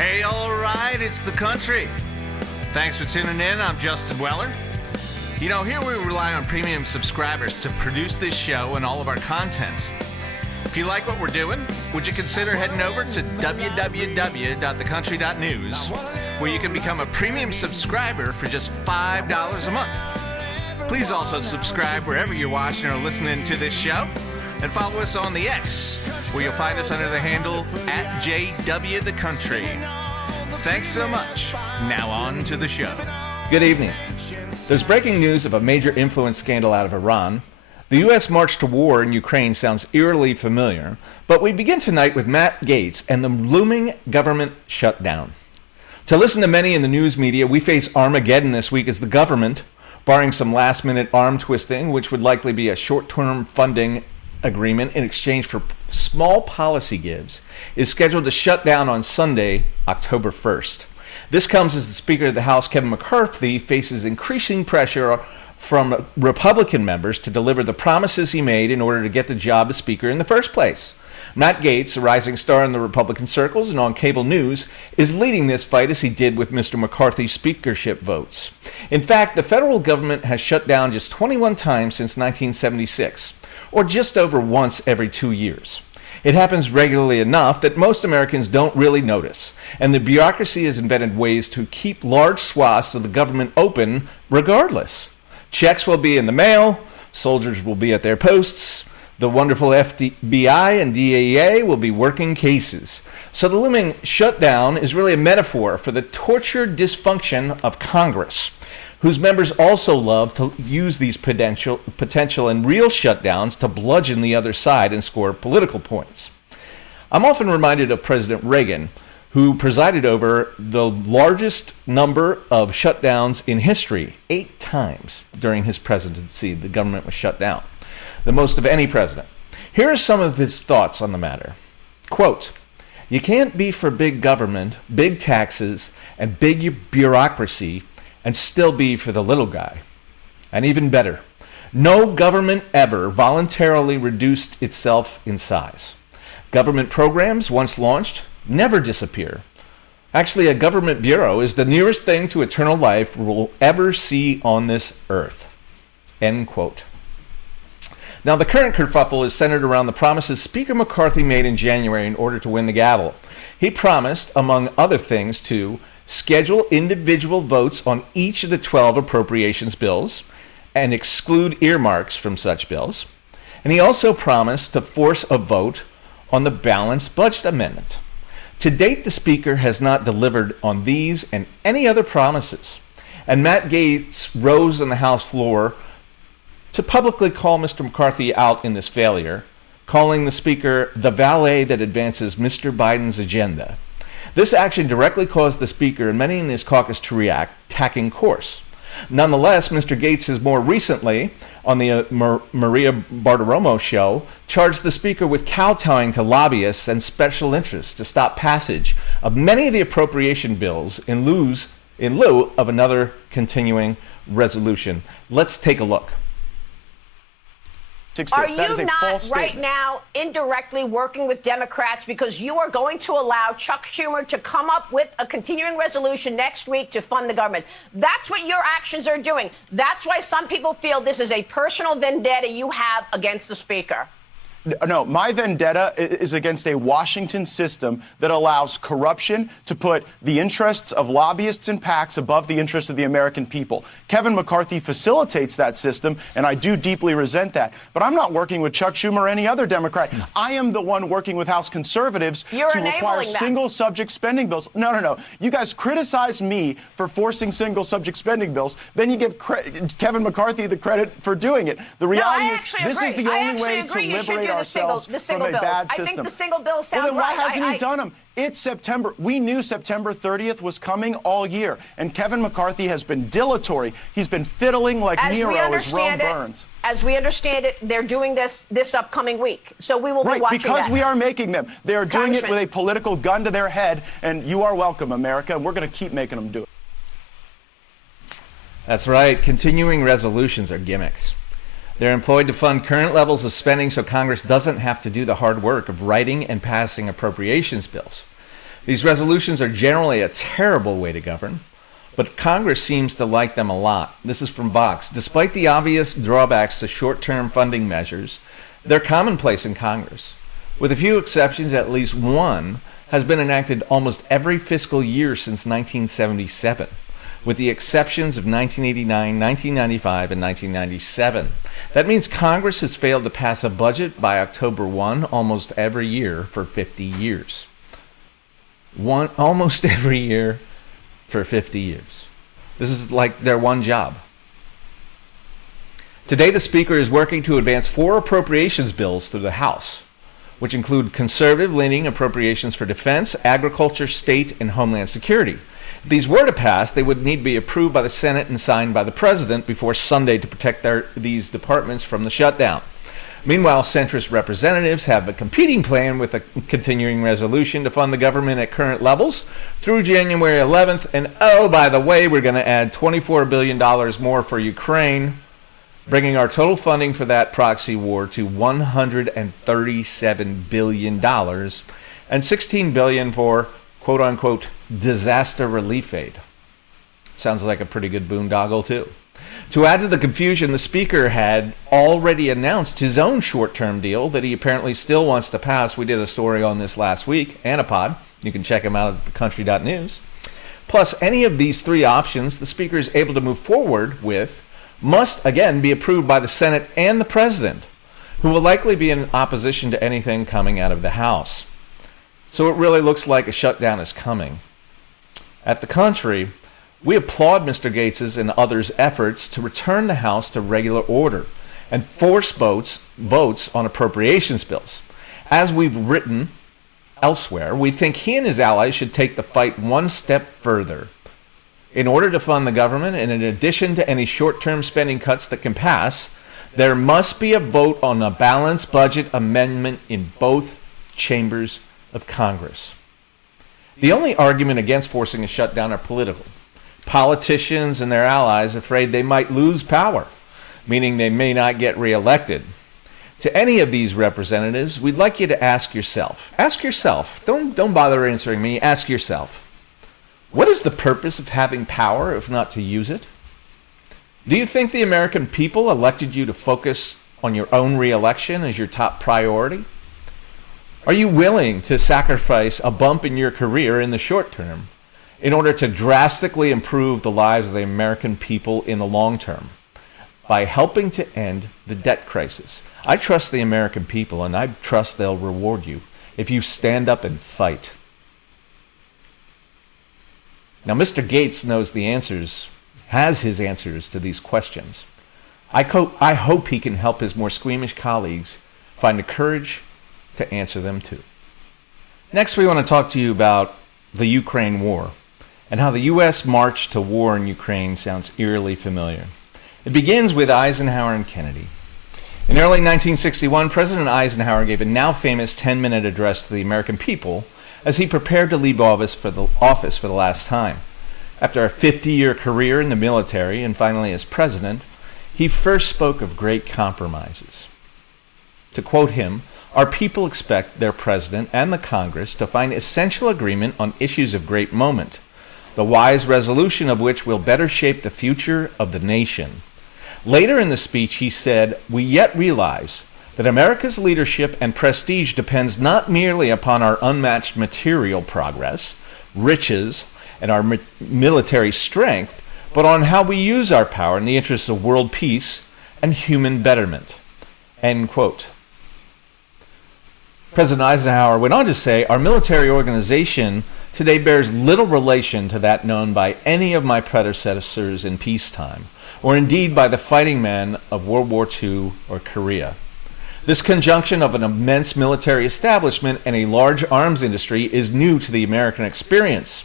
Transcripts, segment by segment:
Hey, all right, it's the country. Thanks for tuning in. I'm Justin Weller. You know, here we rely on premium subscribers to produce this show and all of our content. If you like what we're doing, would you consider heading over to www.thecountry.news, where you can become a premium subscriber for just $5 a month. Please also subscribe wherever you're watching or listening to this show, and follow us on the X, where you'll find us under the handle @JWTheCountry. Thanks so much. Now on to the show. Good evening. There's breaking news of a major influence scandal out of Iran. The U.S. march to war in Ukraine sounds eerily familiar, but we begin tonight with Matt Gaetz and the looming government shutdown. To listen to many in the news media, we face Armageddon this week as the government, barring some last-minute arm twisting, which would likely be a short-term funding agreement in exchange for small policy gives, is scheduled to shut down on Sunday, October 1st. This comes as the Speaker of the House, Kevin McCarthy, faces increasing pressure from Republican members to deliver the promises he made in order to get the job as Speaker in the first place. Matt Gaetz, a rising star in the Republican circles and on cable news, is leading this fight as he did with Mr. McCarthy's speakership votes. In fact, the federal government has shut down just 21 times since 1976. Or just over once every 2 years. It happens regularly enough that most Americans don't really notice, and the bureaucracy has invented ways to keep large swaths of the government open regardless. Checks will be in the mail, soldiers will be at their posts, the wonderful FBI and DEA will be working cases. So the looming shutdown is really a metaphor for the tortured dysfunction of Congress, whose members also love to use these potential and real shutdowns to bludgeon the other side and score political points. I'm often reminded of President Reagan, who presided over the largest number of shutdowns in history, 8 times during his presidency. The government was shut down, the most of any president. Here are some of his thoughts on the matter. Quote, "You can't be for big government, big taxes, and big bureaucracy and still be for the little guy. And even better, no government ever voluntarily reduced itself in size. Government programs, once launched, never disappear. Actually, a government bureau is the nearest thing to eternal life we'll ever see on this earth." End quote. Now, the current kerfuffle is centered around the promises Speaker McCarthy made in January in order to win the gavel. He promised, among other things, to schedule individual votes on each of the 12 appropriations bills and exclude earmarks from such bills. And he also promised to force a vote on the balanced budget amendment. To date, the Speaker has not delivered on these and any other promises. And Matt Gaetz rose on the House floor to publicly call Mr. McCarthy out in this failure, calling the Speaker the valet that advances Mr. Biden's agenda. This action directly caused the Speaker and many in his caucus to react, tacking course. Nonetheless, Mr. Gaetz has more recently, on the Maria Bartiromo show, charged the Speaker with kowtowing to lobbyists and special interests to stop passage of many of the appropriation bills in lieu of another continuing resolution. Let's take a look. Are you not right now indirectly working with Democrats because you are going to allow Chuck Schumer to come up with a continuing resolution next week to fund the government? That's what your actions are doing. That's why some people feel this is a personal vendetta you have against the Speaker. No, my vendetta is against a Washington system that allows corruption to put the interests of lobbyists and PACs above the interests of the American people. Kevin McCarthy facilitates that system, and I do deeply resent that. But I'm not working with Chuck Schumer or any other Democrat. I am the one working with House conservatives to require single-subject spending bills. No. You guys criticize me for forcing single-subject spending bills. Then you give Kevin McCarthy the credit for doing it. The reality is this is the only way to liberate ourselves from a bad system. I think the single bills sound right. Well, then why hasn't he done them? It's September. We knew September 30th was coming all year, and Kevin McCarthy has been dilatory. He's been fiddling like Nero as Rome burns. As we understand it, they're doing this upcoming week. So we will be watching because that. We are making them. They are doing it with a political gun to their head, and you are welcome, America, and we're going to keep making them do it. That's right. Continuing resolutions are gimmicks. They're employed to fund current levels of spending so Congress doesn't have to do the hard work of writing and passing appropriations bills. These resolutions are generally a terrible way to govern, but Congress seems to like them a lot. This is from Vox. Despite the obvious drawbacks to short-term funding measures, they're commonplace in Congress. With a few exceptions, at least one has been enacted almost every fiscal year since 1977, with the exceptions of 1989, 1995, and 1997. That means Congress has failed to pass a budget by October 1 almost every year for 50 years. Almost every year for 50 years. This is like their one job. Today, the Speaker is working to advance 4 appropriations bills through the House, which include conservative-leaning appropriations for defense, agriculture, state, and homeland security. If these were to pass, they would need to be approved by the Senate and signed by the President before Sunday to protect these departments from the shutdown. Meanwhile, centrist representatives have a competing plan with a continuing resolution to fund the government at current levels through January 11th. And oh, by the way, we're going to add $24 billion more for Ukraine, bringing our total funding for that proxy war to $137 billion and $16 billion for quote-unquote disaster relief aid. Sounds like a pretty good boondoggle, too. To add to the confusion, the Speaker had already announced his own short-term deal that he apparently still wants to pass. We did a story on this last week, Anapod. You can check him out at thecountry.news. Plus, any of these 3 options the Speaker is able to move forward with must, again, be approved by the Senate and the President, who will likely be in opposition to anything coming out of the House. So it really looks like a shutdown is coming. At the country, we applaud Mr. Gates's and others' efforts to return the House to regular order and force votes on appropriations bills. As we've written elsewhere, we think he and his allies should take the fight one step further. In order to fund the government, and in addition to any short-term spending cuts that can pass, there must be a vote on a balanced budget amendment in both chambers of Congress. The only argument against forcing a shutdown are political. Politicians and their allies afraid they might lose power, meaning they may not get reelected. To any of these representatives, we'd like you to ask yourself, don't bother answering me, ask yourself, what is the purpose of having power if not to use it? Do you think the American people elected you to focus on your own reelection as your top priority? Are you willing to sacrifice a bump in your career in the short term in order to drastically improve the lives of the American people in the long term by helping to end the debt crisis? I trust the American people, and I trust they'll reward you if you stand up and fight. Now, Mr. Gates knows the answers, has his answers to these questions. I hope he can help his more squeamish colleagues find the courage to answer them too. Next, we want to talk to you about the Ukraine war and how the U.S. march to war in Ukraine sounds eerily familiar. It begins with Eisenhower and Kennedy. In early 1961, President Eisenhower gave a now famous 10-minute address to the American people as he prepared to leave office for the last time. After a 50-year career in the military and finally as president, he first spoke of great compromises. To quote him, "Our people expect their president and the Congress to find essential agreement on issues of great moment, the wise resolution of which will better shape the future of the nation." Later in the speech, he said, "We yet realize that America's leadership and prestige depends not merely upon our unmatched material progress, riches, and our military strength, but on how we use our power in the interests of world peace and human betterment." End quote. President Eisenhower went on to say, "Our military organization today bears little relation to that known by any of my predecessors in peacetime, or indeed by the fighting men of World War II or Korea. This conjunction of an immense military establishment and a large arms industry is new to the American experience.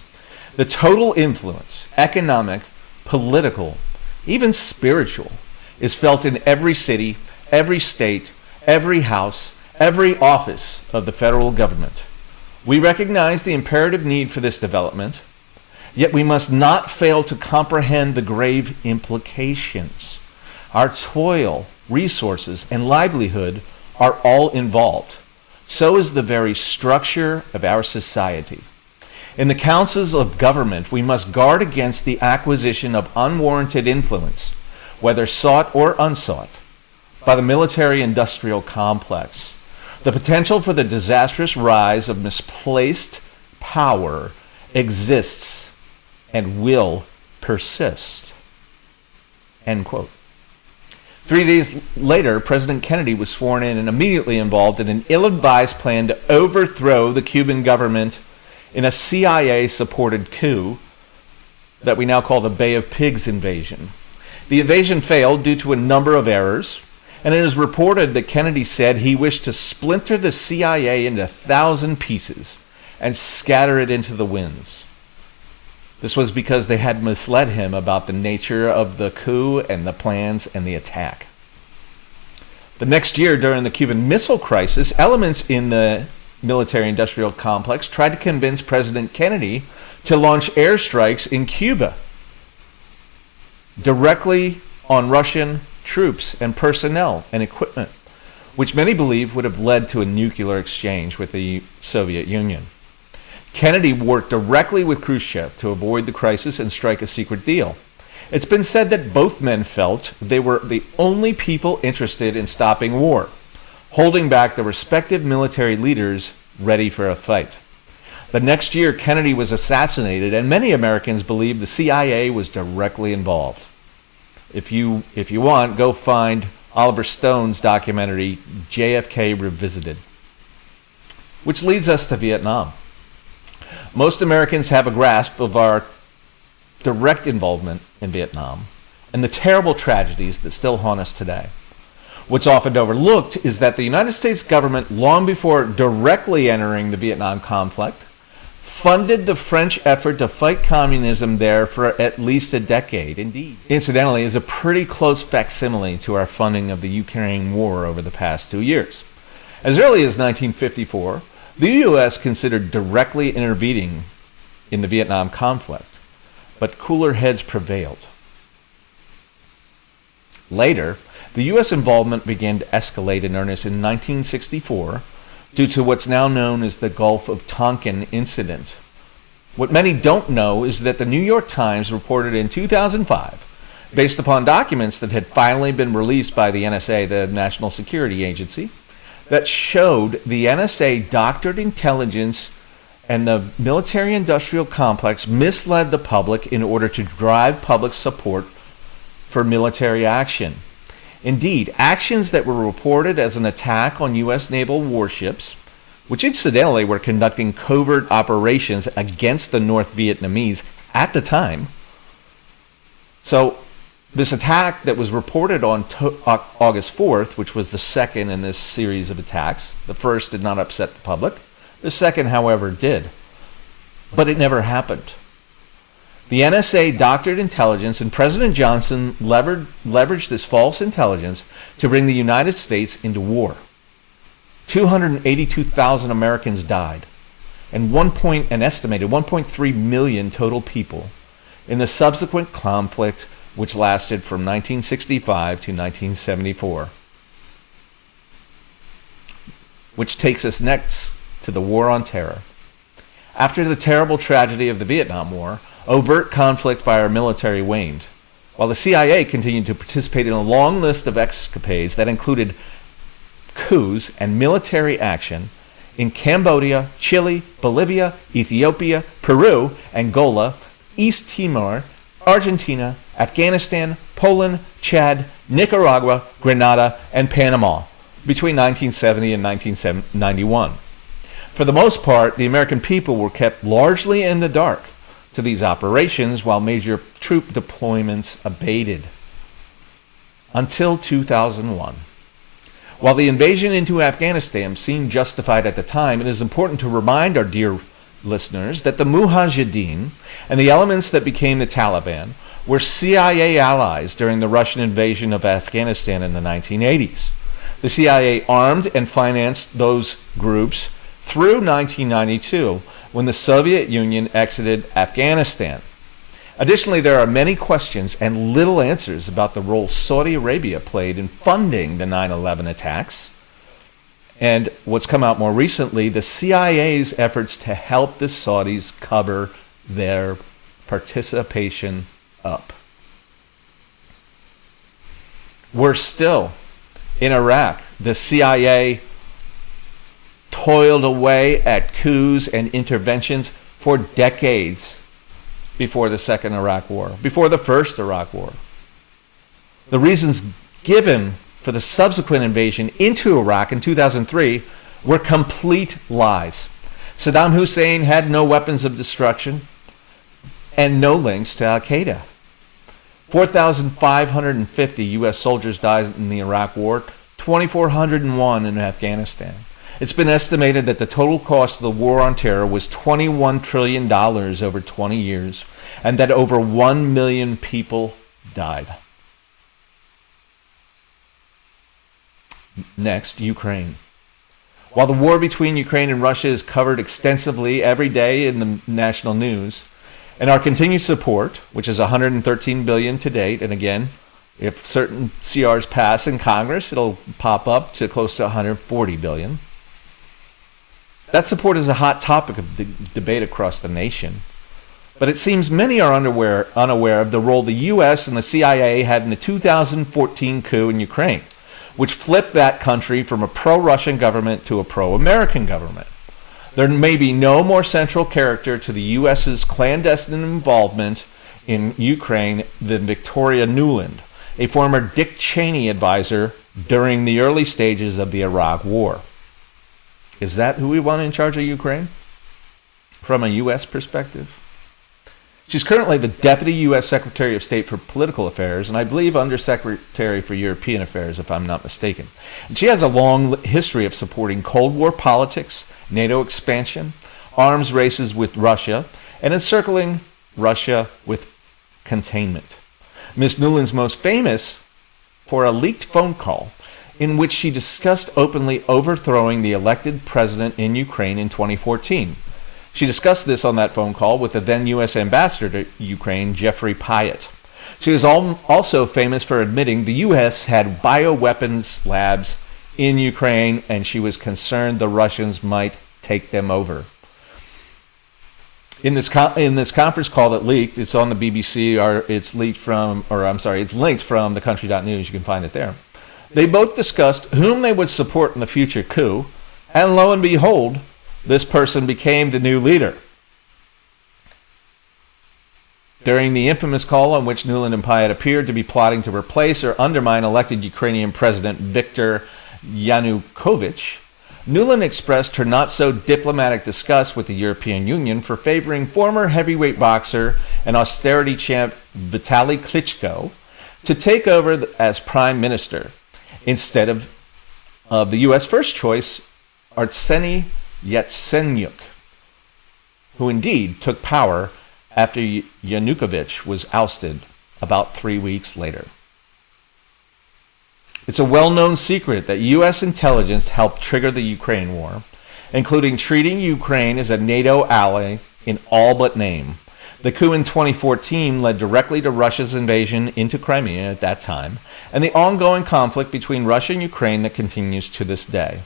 The total influence, economic, political, even spiritual, is felt in every city, every state, every house, every office of the federal government. We recognize the imperative need for this development, yet we must not fail to comprehend the grave implications. Our toil, resources, and livelihood are all involved. So is the very structure of our society. In the councils of government, we must guard against the acquisition of unwarranted influence, whether sought or unsought, by the military-industrial complex. The potential for the disastrous rise of misplaced power exists and will persist. End quote. 3 days later, President Kennedy was sworn in and immediately involved in an ill-advised plan to overthrow the Cuban government in a CIA-supported coup that we now call the Bay of Pigs invasion. The invasion failed due to a number of errors, and it is reported that Kennedy said he wished to splinter the CIA into 1,000 pieces and scatter it into the winds. This was because they had misled him about the nature of the coup and the plans and the attack. The next year, during the Cuban Missile Crisis, elements in the military-industrial complex tried to convince President Kennedy to launch airstrikes in Cuba directly on Russian troops and personnel and equipment, which many believe would have led to a nuclear exchange with the Soviet Union. Kennedy worked directly with Khrushchev to avoid the crisis and strike a secret deal. It's been said that both men felt they were the only people interested in stopping war, holding back the respective military leaders ready for a fight. The next year, Kennedy was assassinated, and many Americans believe the CIA was directly involved. If you want, go find Oliver Stone's documentary, JFK Revisited. Which leads us to Vietnam. Most Americans have a grasp of our direct involvement in Vietnam and the terrible tragedies that still haunt us today. What's often overlooked is that the United States government, long before directly entering the Vietnam conflict, funded the French effort to fight communism there for at least a decade. Indeed, incidentally, is a pretty close facsimile to our funding of the Ukraine war over the past 2 years. As early as 1954, the U.S. considered directly intervening in the Vietnam conflict, but cooler heads prevailed. Later, the U.S. involvement began to escalate in earnest in 1964 due to what's now known as the Gulf of Tonkin incident. What many don't know is that the New York Times reported in 2005, based upon documents that had finally been released by the NSA, the National Security Agency, that showed the NSA doctored intelligence and the military-industrial complex misled the public in order to drive public support for military action. Indeed, actions that were reported as an attack on U.S. naval warships, which incidentally were conducting covert operations against the North Vietnamese at the time. So this attack that was reported on August 4th, which was the second in this series of attacks, the first did not upset the public. The second, however, did. But it never happened. The NSA doctored intelligence, and President Johnson leveraged this false intelligence to bring the United States into war. 282,000 Americans died, and an estimated 1.3 million total people in the subsequent conflict, which lasted from 1965 to 1974. Which takes us next to the War on Terror. After the terrible tragedy of the Vietnam War, overt conflict by our military waned, while the CIA continued to participate in a long list of escapades that included coups and military action in Cambodia, Chile, Bolivia, Ethiopia, Peru, Angola, East Timor, Argentina, Afghanistan, Poland, Chad, Nicaragua, Grenada, and Panama between 1970 and 1991. For the most part, the American people were kept largely in the dark to these operations while major troop deployments abated. Until 2001. While the invasion into Afghanistan seemed justified at the time, it is important to remind our dear listeners that the Mujahideen and the elements that became the Taliban were CIA allies during the Russian invasion of Afghanistan in the 1980s. The CIA armed and financed those groups through 1992, when the Soviet Union exited Afghanistan. Additionally, there are many questions and little answers about the role Saudi Arabia played in funding the 9/11 attacks And what's come out more recently, the CIA's efforts to help the Saudis cover their participation up. Worse still, in Iraq, the CIA toiled away at coups and interventions for decades before the second Iraq War, before the first Iraq War. The reasons given for the subsequent invasion into Iraq in 2003 were complete lies. Saddam Hussein had no weapons of destruction and no links to Al-Qaeda. 4,550 U.S. soldiers died in the Iraq War, 2,401 in Afghanistan. It's been estimated that the total cost of the war on terror was $21 trillion over 20 years, and that over 1 million people died. Next, Ukraine. While the war between Ukraine and Russia is covered extensively every day in the national news, and our continued support, which is $113 billion to date, and again, if certain CRs pass in Congress, it'll pop up to close to $140 billion. That support is a hot topic of debate across the nation. But it seems many are unaware of the role the U.S. and the CIA had in the 2014 coup in Ukraine, which flipped that country from a pro-Russian government to a pro-American government. There may be no more central character to the U.S.'s clandestine involvement in Ukraine than Victoria Nuland, a former Dick Cheney advisor during the early stages of the Iraq War. Is that who we want in charge of Ukraine from a U.S. perspective? She's currently the Deputy U.S. Secretary of State for Political Affairs, and I believe Undersecretary for European Affairs, if I'm not mistaken. And she has a long history of supporting Cold War politics, NATO expansion, arms races with Russia, and encircling Russia with containment. Ms. Nuland's most famous for a leaked phone call in which she discussed openly overthrowing the elected president in Ukraine in 2014. She discussed this on that phone call with the then U.S. ambassador to Ukraine, Jeffrey Pyatt. She is also famous for admitting the U.S. had bioweapons labs in Ukraine, and she was concerned the Russians might take them over. In this conference call that leaked, it's on the BBC, or it's linked from thecountry.news. You can find it there. They both discussed whom they would support in the future coup, and lo and behold, this person became the new leader. During the infamous call on which Nuland and Pyatt appeared to be plotting to replace or undermine elected Ukrainian President Viktor Yanukovych, Nuland expressed her not-so-diplomatic disgust with the European Union for favoring former heavyweight boxer and austerity champ Vitaly Klitschko to take over as prime minister, instead of the U.S. first choice, Arseniy Yatsenyuk, who indeed took power after Yanukovych was ousted about 3 weeks later. It's a well-known secret that U.S. intelligence helped trigger the Ukraine war, including treating Ukraine as a NATO ally in all but name. The coup in 2014 led directly to Russia's invasion into Crimea at that time, and the ongoing conflict between Russia and Ukraine that continues to this day.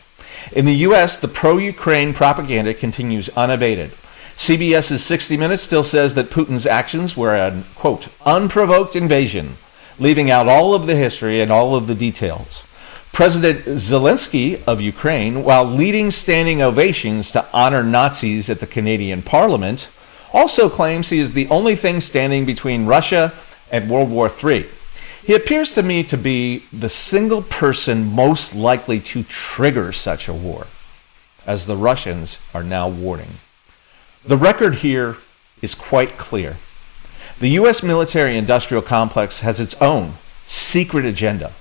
In the U.S., the pro-Ukraine propaganda continues unabated. CBS's 60 Minutes still says that Putin's actions were an, quote, unprovoked invasion, leaving out all of the history and all of the details. President Zelensky of Ukraine, while leading standing ovations to honor Nazis at the Canadian Parliament, also claims he is the only thing standing between Russia and World War III. He appears to me to be the single person most likely to trigger such a war, as the Russians are now warning. The record here is quite clear. The U.S. military-industrial complex has its own secret agenda.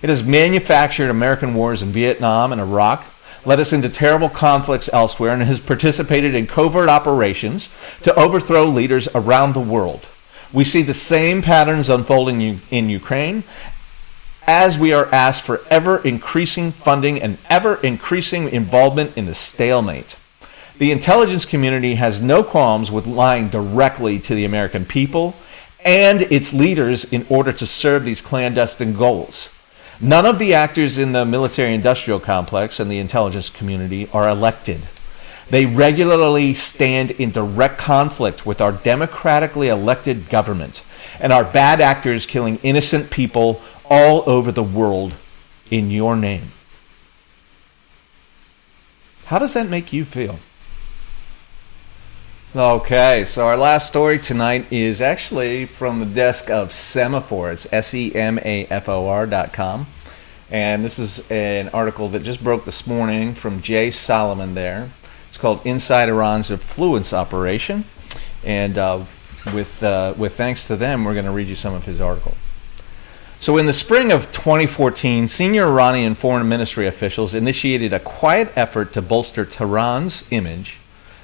It has manufactured American wars in Vietnam and Iraq, led us into terrible conflicts elsewhere, and has participated in covert operations to overthrow leaders around the world. We see the same patterns unfolding in Ukraine as we are asked for ever-increasing funding and ever-increasing involvement in the stalemate. The intelligence community has no qualms with lying directly to the American people and its leaders in order to serve these clandestine goals. None of the actors in the military-industrial complex and the intelligence community are elected. They regularly stand in direct conflict with our democratically elected government and are bad actors killing innocent people all over the world in your name. How does that make you feel? Okay, so our last story tonight is actually from the desk of Semafor. It's SEMAFOR.com. And this is an article that just broke this morning from Jay Solomon there. It's called Inside Iran's Influence Operation. And with thanks to them, we're going to read you some of his article. So in the spring of 2014, senior Iranian foreign ministry officials initiated a quiet effort to bolster Tehran's image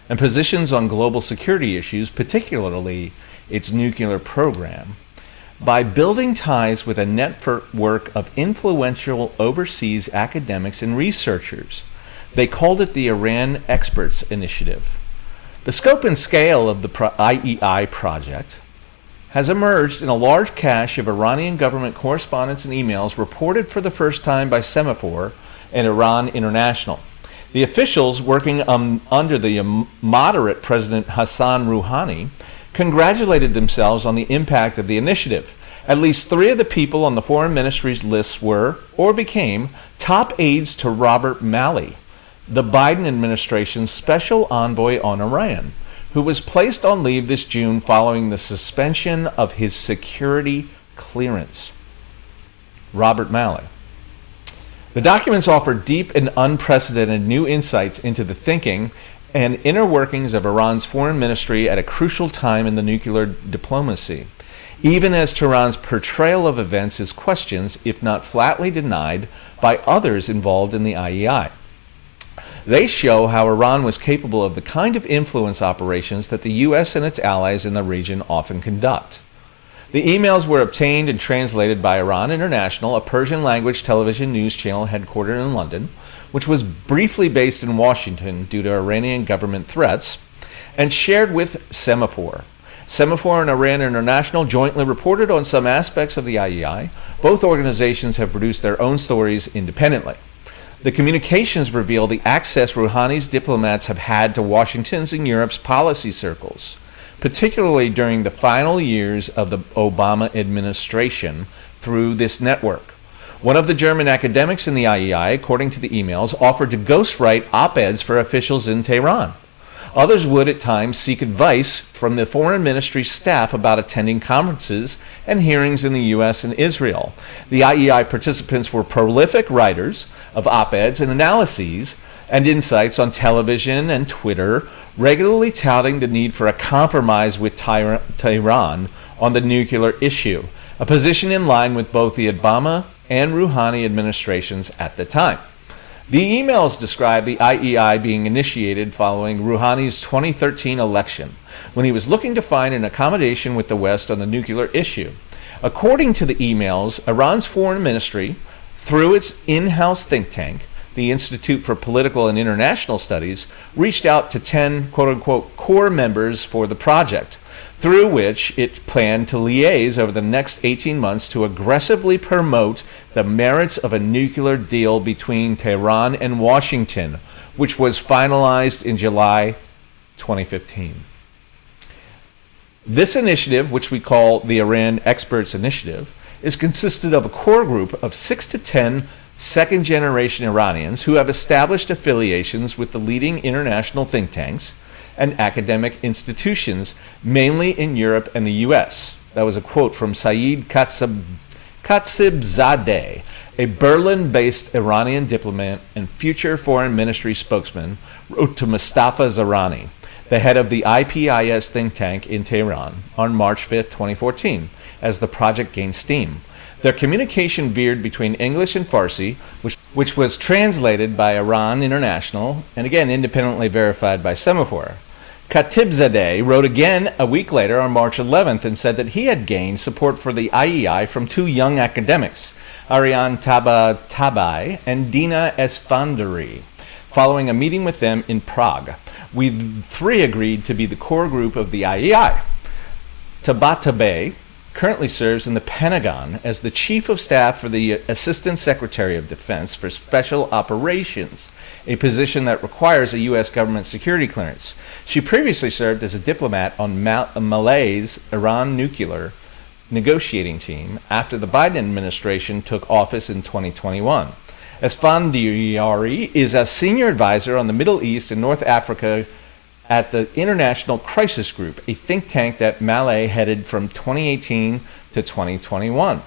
and positions on global security issues, particularly its nuclear program, by building ties with a network of influential overseas academics and researchers. They called it the Iran Experts Initiative. The scope and scale of the IEI project has emerged in a large cache of Iranian government correspondence and emails reported for the first time by Semafor and Iran International. The officials working under the moderate President Hassan Rouhani congratulated themselves on the impact of the initiative. At least 3 of the people on the foreign ministry's lists were, or became, top aides to Robert Malley, the Biden administration's special envoy on Iran, who was placed on leave this June following the suspension of his security clearance. Robert Malley. The documents offer deep and unprecedented new insights into the thinking and inner workings of Iran's foreign ministry at a crucial time in the nuclear diplomacy, even as Tehran's portrayal of events is questioned, if not flatly denied, by others involved in the IEI. They show how Iran was capable of the kind of influence operations that the U.S. and its allies in the region often conduct. The emails were obtained and translated by Iran International, a Persian-language television news channel headquartered in London, which was briefly based in Washington due to Iranian government threats, and shared with Semafor. Semafor and Iran International jointly reported on some aspects of the IEI. Both organizations have produced their own stories independently. The communications reveal the access Rouhani's diplomats have had to Washington's and Europe's policy circles, particularly during the final years of the Obama administration through this network. One of the German academics in the IEI, according to the emails, offered to ghostwrite op-eds for officials in Tehran. Others would at times seek advice from the foreign ministry staff about attending conferences and hearings in the U.S. and Israel. The IEI participants were prolific writers of op-eds and analyses and insights on television and Twitter, regularly touting the need for a compromise with Tehran on the nuclear issue, a position in line with both the Obama and Rouhani administrations at the time. The emails describe the IEI being initiated following Rouhani's 2013 election, when he was looking to find an accommodation with the West on the nuclear issue. According to the emails, Iran's foreign ministry, through its in-house think tank, the Institute for Political and International Studies, reached out to 10 quote-unquote core members for the project, through which it planned to liaise over the next 18 months to aggressively promote the merits of a nuclear deal between Tehran and Washington, which was finalized in July 2015. This initiative, which we call the Iran Experts Initiative, is consisted of a core group of 6 to 10 second-generation Iranians who have established affiliations with the leading international think tanks and academic institutions, mainly in Europe and the U.S. That was a quote from Saeed Khatibzadeh, a Berlin-based Iranian diplomat and future foreign ministry spokesman, wrote to Mustafa Zahrani, the head of the IPIS think tank in Tehran, on March 5, 2014, as the project gained steam. Their communication veered between English and Farsi, which was translated by Iran International and again independently verified by Semafor. Khatibzadeh wrote again a week later on March 11th and said that he had gained support for the IEI from 2 young academics, Ariane Tabatabai and Dina Esfandari, following a meeting with them in Prague. We 3 agreed to be the core group of the IEI. Tabatabai currently serves in the Pentagon as the Chief of Staff for the Assistant Secretary of Defense for Special Operations, a position that requires a U.S. government security clearance. She previously served as a diplomat on Malay's Iran nuclear negotiating team after the Biden administration took office in 2021. Esfandiari is a senior advisor on the Middle East and North Africa at the International Crisis Group, a think tank that Malay headed from 2018 to 2021.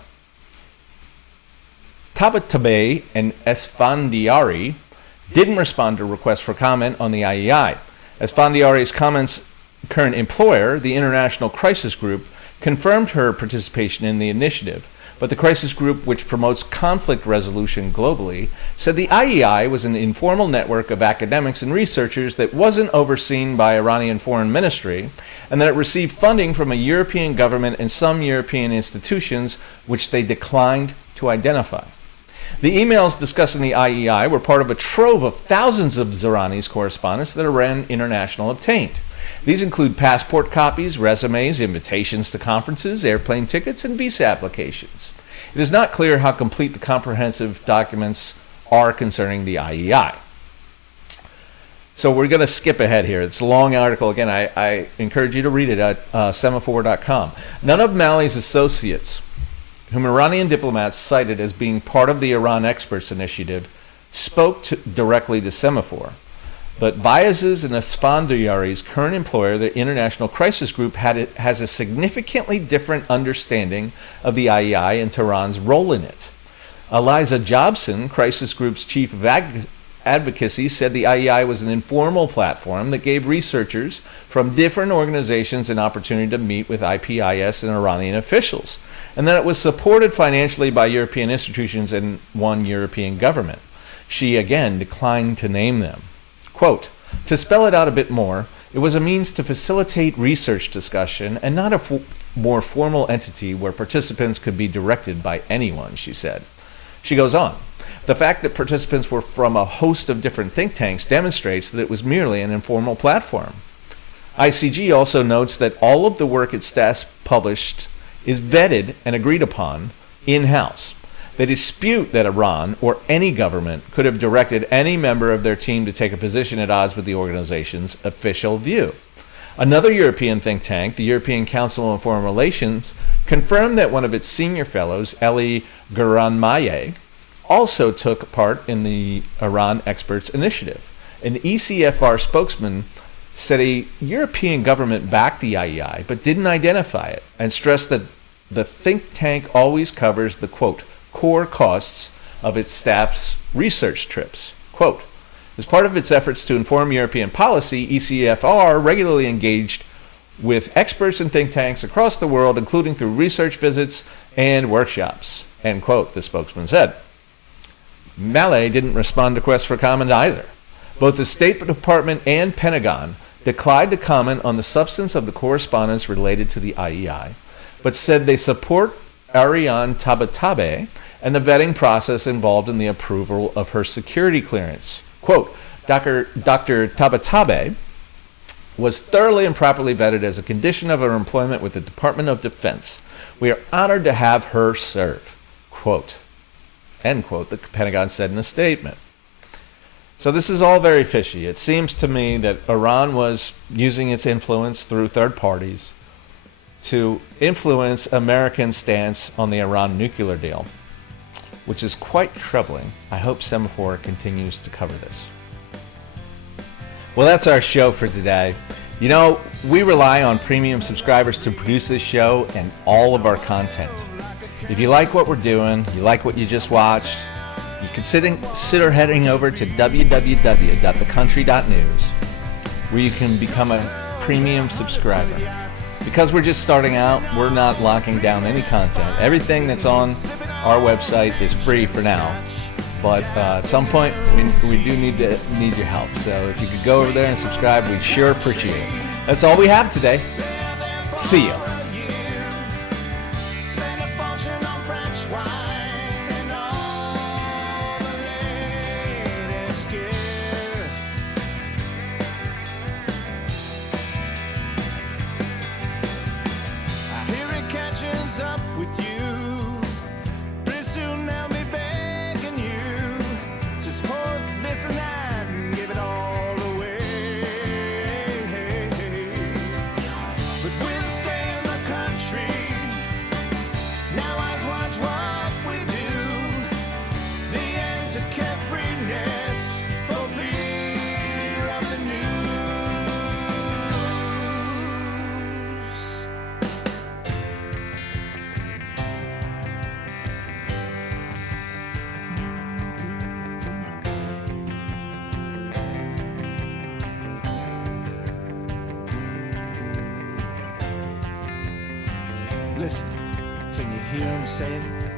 Tabatabai and Esfandiari didn't respond to requests for comment on the IEI. Esfandiari's current employer, the International Crisis Group, confirmed her participation in the initiative, but the crisis group, which promotes conflict resolution globally, said the IEI was an informal network of academics and researchers that wasn't overseen by Iranian Foreign Ministry, and that it received funding from a European government and some European institutions, which they declined to identify. The emails discussing the IEI were part of a trove of thousands of Zahrani's correspondence that Iran International obtained. These include passport copies, resumes, invitations to conferences, airplane tickets, and visa applications. It is not clear how complete the comprehensive documents are concerning the IEI. So we're going to skip ahead here. It's a long article. Again, I encourage you to read it at semaphore.com. None of Malley's associates, whom Iranian diplomats cited as being part of the Iran Experts Initiative, spoke directly to Semaphore. But Vyaz's and Esfandiari's current employer, the International Crisis Group, has a significantly different understanding of the IEI and Tehran's role in it. Eliza Jobson, Crisis Group's chief of advocacy, said the IEI was an informal platform that gave researchers from different organizations an opportunity to meet with IPIS and Iranian officials, and that it was supported financially by European institutions and one European government. She again declined to name them. Quote, to spell it out a bit more, it was a means to facilitate research discussion and not a more formal entity where participants could be directed by anyone, she said. She goes on, the fact that participants were from a host of different think tanks demonstrates that it was merely an informal platform. ICG also notes that all of the work its staff published is vetted and agreed upon in-house. They dispute that Iran or any government could have directed any member of their team to take a position at odds with the organization's official view. Another European think tank, the European Council on Foreign Relations, confirmed that one of its senior fellows, Eli Garanmaye, also took part in the Iran Experts Initiative. An ECFR spokesman said a European government backed the IEI but didn't identify it and stressed that the think tank always covers the, quote, core costs of its staff's research trips. Quote, as part of its efforts to inform European policy, ECFR regularly engaged with experts and think tanks across the world, including through research visits and workshops, end quote, the spokesman said. Malay didn't respond to requests for comment either. Both the State Department and Pentagon declined to comment on the substance of the correspondence related to the IEI, but said they support Ariane Tabatabai and the vetting process involved in the approval of her security clearance. Quote, Dr. Tabatabai was thoroughly and properly vetted as a condition of her employment with the Department of Defense. We are honored to have her serve. Quote, end quote, the Pentagon said in a statement. So this is all very fishy. It seems to me that Iran was using its influence through third parties to influence American stance on the Iran nuclear deal, which is quite troubling. I hope Semaphore continues to cover this. Well, that's our show for today. You know, we rely on premium subscribers to produce this show and all of our content. If you like what we're doing, you like what you just watched, you consider heading over to www.thecountry.news, where you can become a premium subscriber. Because we're just starting out, we're not locking down any content. Everything that's on our website is free for now. But at some point, we do need your help. So if you could go over there and subscribe, we'd sure appreciate it. That's all we have today. See ya. Catches is up with you. Pretty soon they'll be begging you to support this and that and give it all away. But we'll stay in the country. Now eyes watch what we do. The end to carefreeness for fear of the news. Listen, can you hear him saying?